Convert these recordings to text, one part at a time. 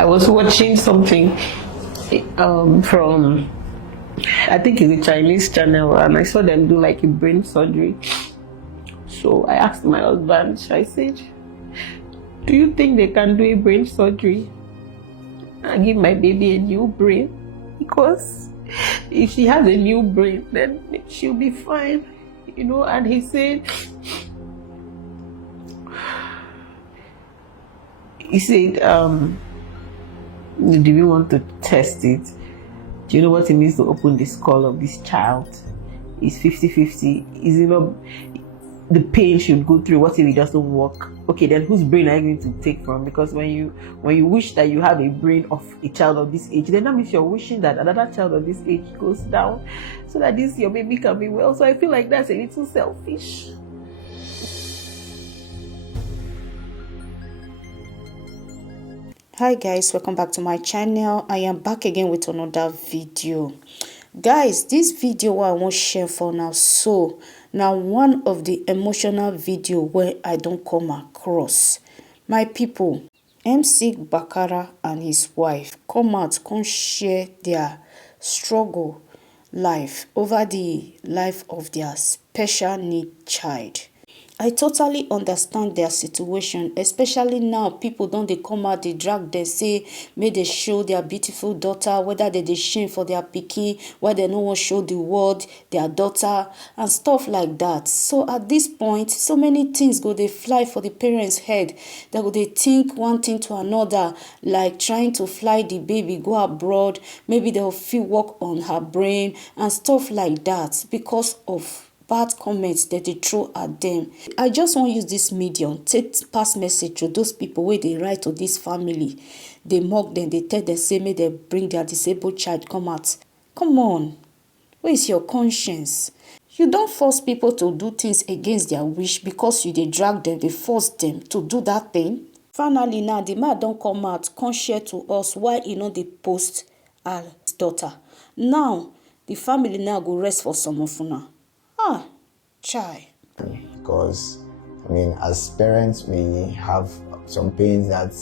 I was watching something from, I think it's a Chinese channel, and I saw them do like a brain surgery. So I asked my husband, I said, do you think they can do a brain surgery and give my baby a new brain? Because if she has a new brain, then she'll be fine, you know. And he said, do we want to test it? Do you know what it means to open the skull of this child? It's 50-50. Is it not the pain should go through? What if it doesn't work? Okay, then whose brain are you going to take from? Because when you wish that you have a brain of a child of this age, then that means you're wishing that another child of this age goes down so that this your baby can be well. So I feel like that's a little selfish. Hi guys, welcome back to my channel. I am back again with another video. Guys, this video I want share for now, so now one of the emotional video where I don't come across. My people, mbakara and his wife come out, come share their struggle life over the life of their special need child. I totally understand their situation, especially now people don't they come out, they drag, they say, may they show their beautiful daughter, whether they shame for their pikin, why they no want show the world, their daughter, and stuff like that. So at this point, so many things go they fly for the parents' head. They go they think one thing to another, like trying to fly the baby, go abroad, maybe they'll feel work on her brain and stuff like that because of bad comments that they throw at them. I just want to use this medium, take pass message to those people where they write to this family. They mock them, they tell them, say, may they bring their disabled child come out. Come on, where is your conscience? You don't force people to do things against their wish because you they drag them, they force them to do that thing. Finally now, the man don't come out, come share to us why he know they post her daughter. Now, the family now go rest for some of now. Ah, chai. Because, I mean, as parents, we have some pains that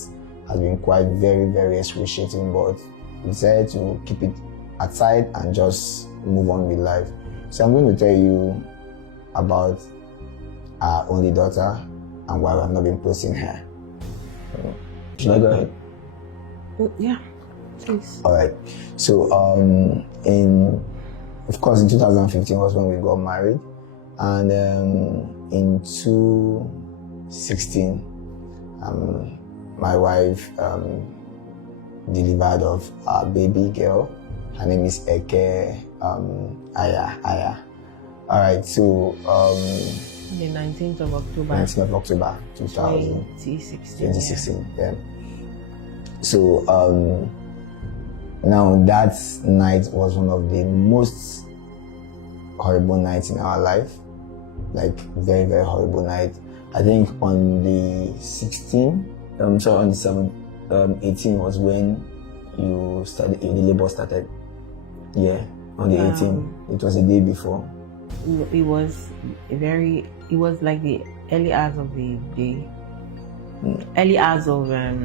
has been quite very excruciating, but we decided to keep it aside and just move on with life. So I'm going to tell you about our only daughter and why I've not been posting her. Should I go ahead? Yeah, please. All right. So, of course, in 2015 was when we got married, and in 2016, my wife delivered of our baby girl. Her name is Eke Aya. All right, so The 19th of October. 19th of October 2016. Yeah. So now that night was one of the most horrible nights in our life, like very horrible night. I think on the 16th, on the 7th, 18 was when you started, the labor started. Yeah, on the 18th. It was a day before. It was like the early hours of the day, early hours of the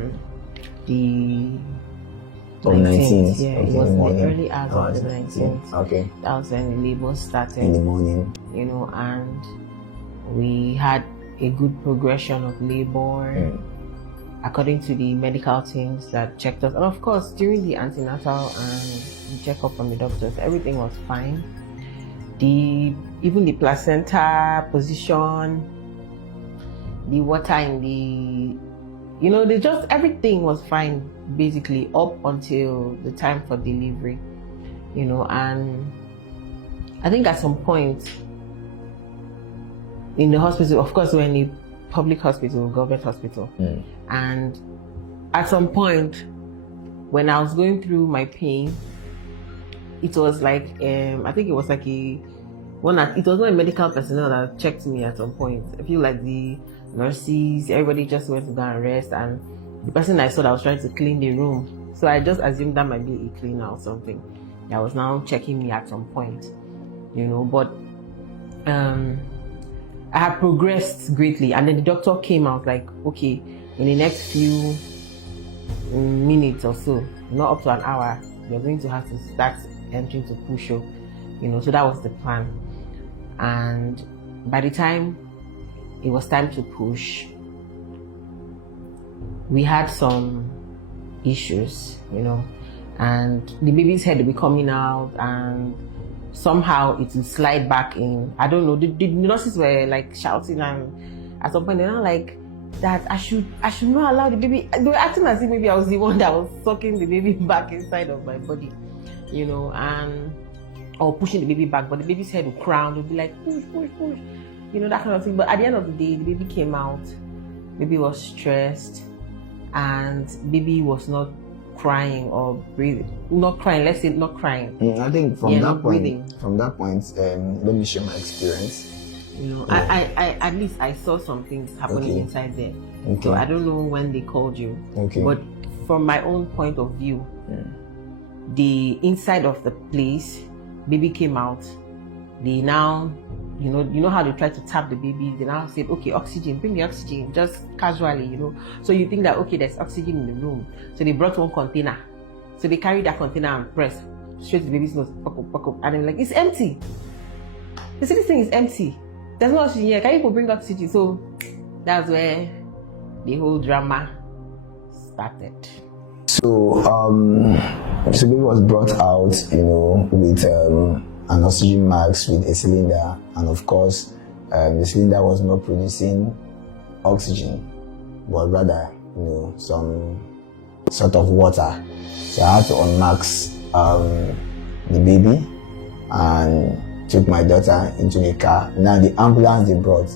19th. Yeah, it was the early hours of the 19th. Okay. That was when the labor started. In the morning. You know, and we had a good progression of labor according to the medical teams that checked us. And of course, during the antenatal and the checkup from the doctors, everything was fine. Even the placenta position, the water in the, everything was fine basically up until the time for delivery, and I think at some point in the hospital, of course we're in a public hospital, government hospital, and at some point when I was going through my pain, it was like, I think it was like it was not a medical personnel that checked me at some point. I feel like the nurses, everybody just went to go and rest, and the person I saw that was trying to clean the room, so I just assumed that might be a cleaner or something that was now checking me at some point, but I had progressed greatly, and then the doctor came out like, okay, in the next few minutes or so, not up to an hour, you're going to have to start entering to push up, so that was the plan. And by the time it was time to push, we had some issues, and the baby's head will be coming out, and somehow it will slide back in. I don't know. The nurses were like shouting, and at some point they're not like that. I should not allow the baby. They were acting as if maybe I was the one that was sucking the baby back inside of my body, and or pushing the baby back. But the baby's head will crown. It'll be like push, that kind of thing. But at the end of the day, the baby came out. Baby was stressed, and baby was not crying or breathing. Not crying. Let's say not crying. I think from that point, let me share my experience. I at least I saw some things happening inside there. Okay. So I don't know when they called you. Okay. But from my own point of view, the inside of the place, baby came out. They now, you know how they try to tap the baby. They now said, okay, oxygen, bring the oxygen, just casually, So you think that, okay, there's oxygen in the room. So they brought one container. So they carried that container and press straight to the baby's nose, poke up. And I'm like, it's empty. They said this thing is empty. There's no oxygen here. Can you go bring oxygen? So that's where the whole drama started. So, so baby was brought out, with an oxygen mask, with a cylinder, and of course, the cylinder was not producing oxygen, but rather, some sort of water. So I had to unmask the baby and took my daughter into the car. Now the ambulance they brought,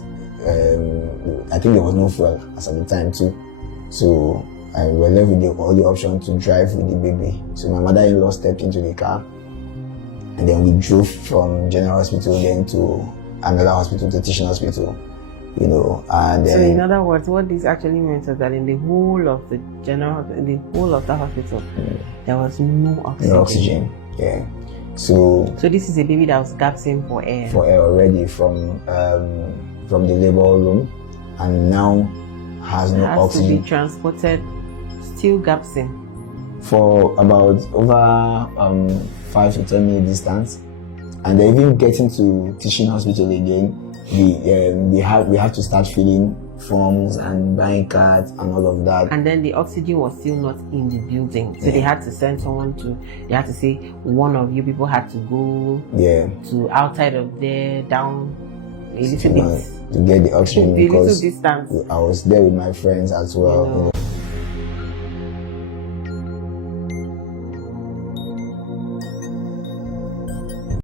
I think there was no fuel as at the time too. So I were left with all the option to drive with the baby. So my mother-in-law stepped into the car, and then we drove from General Hospital then to another hospital, to Teaching Hospital, and so in other words, what this actually means is that in the whole of the hospital, there was no oxygen. No oxygen, yeah. So this is a baby that was gasping for air. For air already from the labor room, and now has no oxygen. To be transported, still gasping. For about over 5 to 10 minute distance, and then even getting to Teaching Hospital again, we have to start filling forms and buying cards and all of that. And then the oxygen was still not in the building, so they had to send someone they had to say one of you people had to go to outside of there, down a little bit to get the oxygen, because little distance. I was there with my friends as well.